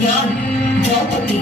ज्ञान द्रौपदी